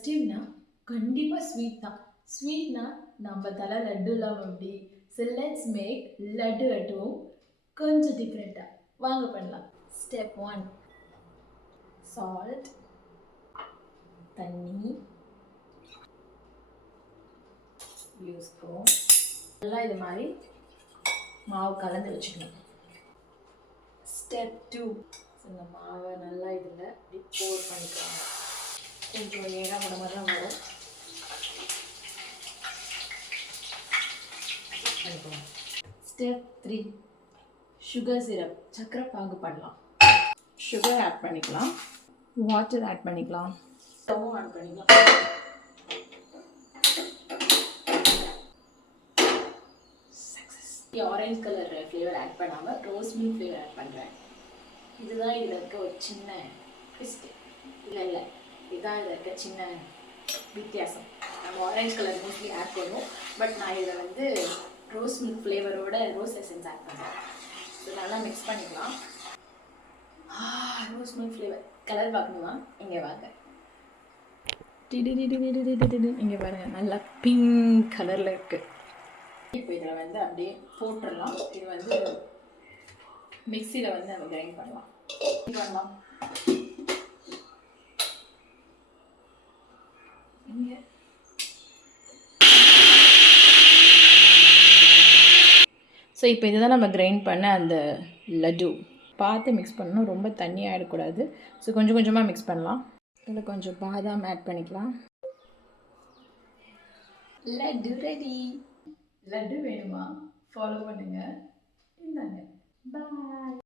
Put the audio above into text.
ஃபெஸ்டிவ்னா கண்டிப்பாக ஸ்வீட் தான். ஸ்வீட்னா நம்ம தலை லட்டுலாம் அப்படி. So let's make laddu at home கொஞ்சம் டிஃப்ரெண்ட்டாக. வாங்க பண்ணலாம். ஸ்டெப் 1, சால்ட், தண்ணி யூஸ் பண்ணுவோம். நல்லா இது மாதிரி மாவு கலந்து வச்சுக்கணும். ஸ்டெப் 2, இந்த மாவை நல்லா இதில் இப்படி போர் பண்ணிக்கலாம். கொஞ்சம் ஏகா போட மாதிரி தான் வரும். ஸ்டெப் 3, சுகர் சிரப், சக்கரை பாகு பண்ணலாம். சுகர் ஆட் பண்ணிக்கலாம், வாட்டர் ஆட் பண்ணிக்கலாம், ஸ்டவ்வும் ஆட் பண்ணிக்கலாம். Success. Orange colour flavour add பண்ணாமல் ரோஸ் மில்க் ஃப்ளேவர் ஆட் பண்ணுறேன். இதுதான் இதில் இருக்க ஒரு சின்ன ட்விஸ்ட். இல்லை இதுதான் இதில் இருக்க சின்ன வித்தியாசம். நம்ம ஆரஞ்சு கலர் மோஸ்ட்லி ஆட் பண்ணுவோம், பட் நான் இதில் வந்து ரோஸ் மில்க் ஃப்ளேவரோட ரோஸ் எசன்ஸ் ஆட் பண்ணுறேன். இது நல்லா மிக்ஸ் பண்ணிக்கலாம். ரோஸ் மில்க் ஃப்ளேவர் கலர் பார்க்கணுமா? இங்கே வாங்க, இங்கே பாருங்கள், நல்லா பிங்க் கலரில் இருக்குது. இப்போ இதில் வந்து அப்படியே போட்டுடலாம். இது வந்து மிக்சியில் வந்து நம்ம கிரைண்ட் பண்ணலாம். இங்கே ஸோ இப்போ இதுதான் நம்ம கிரைண்ட் பண்ண அந்த லட்டு. பார்த்து மிக்ஸ் பண்ணணும், ரொம்ப தண்ணியாக ஆகிடக்கூடாது. ஸோ கொஞ்சம் கொஞ்சமாக மிக்ஸ் பண்ணலாம். இதில் கொஞ்சம் பாதாம் ஆட் பண்ணிக்கலாம். லட்டு ரெடி. லட்டு வேணுமா? ஃபாலோ பண்ணுங்கள். இந்தாங்க. பாய்.